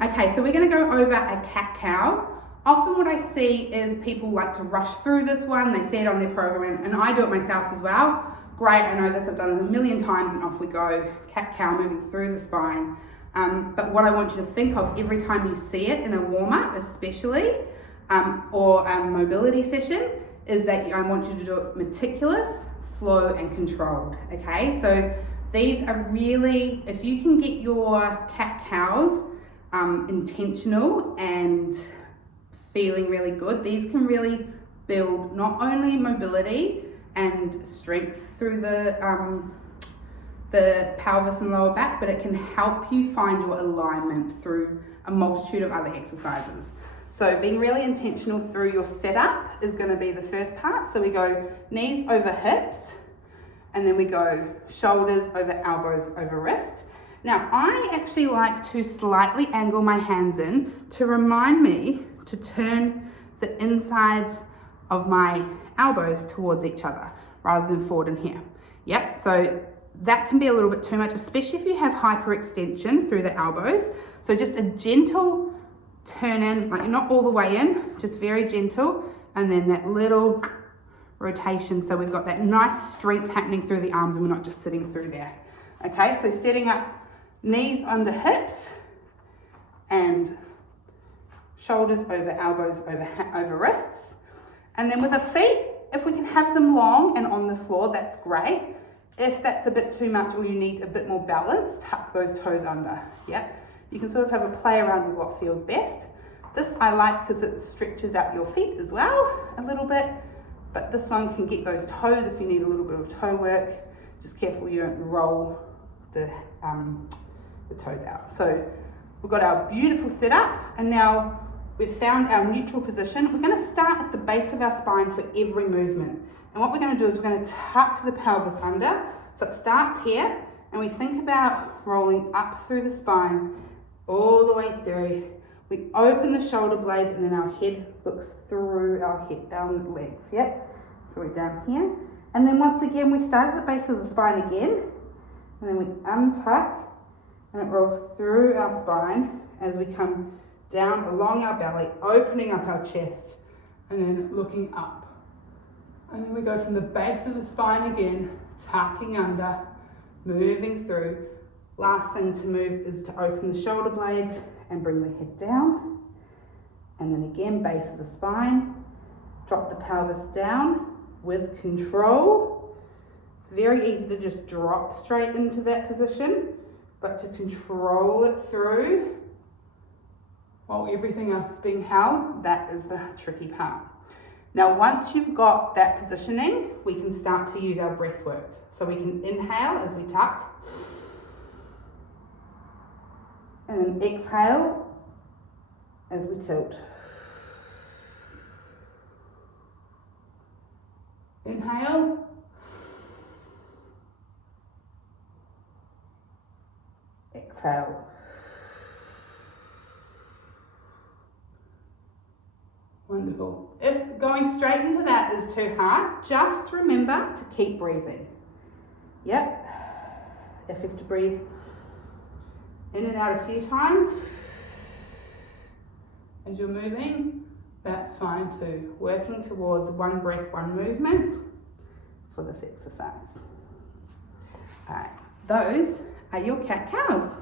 Okay, so we're going to go over a cat-cow. Often what I see is people like to rush through this one. They see it on their program, and I do it myself as well. Great, I know this, I've done it a million times, and off we go. Cat-cow moving through the spine. But what I want you to think of every time you see it in a warm-up especially, or a mobility session, is that I want you to do it meticulous, slow and controlled, okay? So these are really, if you can get your cat-cows intentional and feeling really good, these can really build not only mobility and strength through the pelvis and lower back, but it can help you find your alignment through a multitude of other exercises. So being really intentional through your setup is going to be the first part. So we go knees over hips, and then we go shoulders over elbows over wrist. Now I actually like to slightly angle my hands in to remind me to turn the insides of my elbows towards each other rather than forward in here. Yep, so that can be a little bit too much, especially if you have hyperextension through the elbows. So just a gentle turn in, like not all the way in, just very gentle, and then that little rotation, so we've got that nice strength happening through the arms and we're not just sitting through there. Okay, so setting up knees under hips and shoulders over elbows over wrists. And then with the feet, if we can have them long and on the floor, that's great. If that's a bit too much or you need a bit more balance, tuck those toes under. Yep. You can sort of have a play around with what feels best. This I like because it stretches out your feet as well a little bit, but this one can get those toes if you need a little bit of toe work. Just careful you don't roll the toes out. So we've got our beautiful setup, and now we've found our neutral position. We're going to start at the base of our spine for every movement. And what we're going to do is we're going to tuck the pelvis under. So it starts here, and we think about rolling up through the spine all the way through. We open the shoulder blades, and then our head looks through our legs. Yep. So we're down here. And then once again, we start at the base of the spine again, and then we untuck, and it rolls through our spine as we come down along our belly, opening up our chest, and then looking up. And then we go from the base of the spine again, tucking under, moving through. Last thing to move is to open the shoulder blades and bring the head down. And then again, base of the spine, drop the pelvis down with control. It's very easy to just drop straight into that position, but to control it through while everything else is being held, that is the tricky part. Now, once you've got that positioning, we can start to use our breath work. So we can inhale as we tuck, and then exhale as we tilt. Inhale. Exhale. Wonderful. If going straight into that is too hard, just remember to keep breathing. Yep. If you have to breathe in and out a few times as you're moving, that's fine too. Working towards one breath, one movement for this exercise. All right, those are your cat-cows.